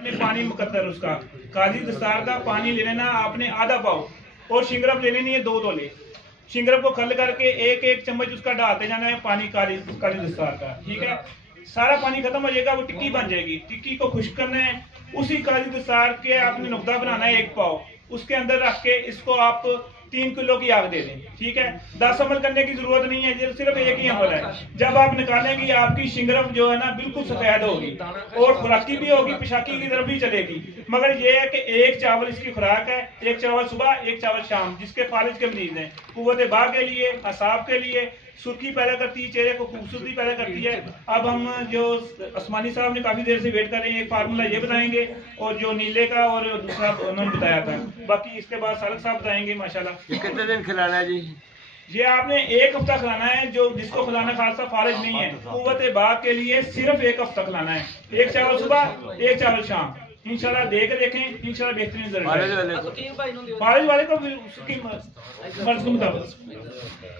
आपने पानी मुकद्दर उसका काली दस्तार का पानी ले लेना आपने आधा पाव, और शिंगरफ ले लेनी है 2 तोले। शिंगरफ को खल करके एक एक चम्मच उसका डालते जाना है पानी काली दस्तार का, ठीक है। सारा पानी खत्म हो जाएगा, वो टिक्की बन जाएगी। टिक्की को खुश्क करना है, उसी काली दस्तार के आपने नुकता बनाना है 1 पाव, उसके अंदर रख के इसको आप 3 किलो की आग दे दें, ठीक है। 10 अमल करने की जरूरत नहीं है, सिर्फ एक ही अमल है। जब आप निकालेंगे आपकी शिंगरफ जो है ना बिल्कुल सफेद होगी और खुराकी भी होगी, पेशाकी की तरफ भी चलेगी। मगर ये है कि 1 चावल इसकी खुराक है, 1 चावल सुबह 1 चावल शाम, जिसके फालिज के मरीज हैं, कुव्वत बा के लिए, असाब के लिए, सुर्खी पैदा करती है, चेहरे को खूबसूरती पैदा करती है। अब हम जो अस्मानी साहब ने काफी देर से वेट कर रहे हैं, एक फार्मूला ये बताएंगे और जो नीले का और दूसरा उन्होंने बताया था, बाकी इसके बाद सालक साहब बताएंगे माशाल्लाह। कितने दिन खिलाना है जी? ये आपने 1 हफ्ता खिलाना है, जो जिसको खिलाना खासा फारिज नहीं है, कुव्वत बाग के लिए सिर्फ 1 हफ्ता खिलाना है। 1 चावल सुबह 1 चावल शाम, इंशाल्लाह देखें, इंशाल्लाह बेहतरीन रिजल्ट। फारिज वाले को उसकी मर्ज के मुताबिक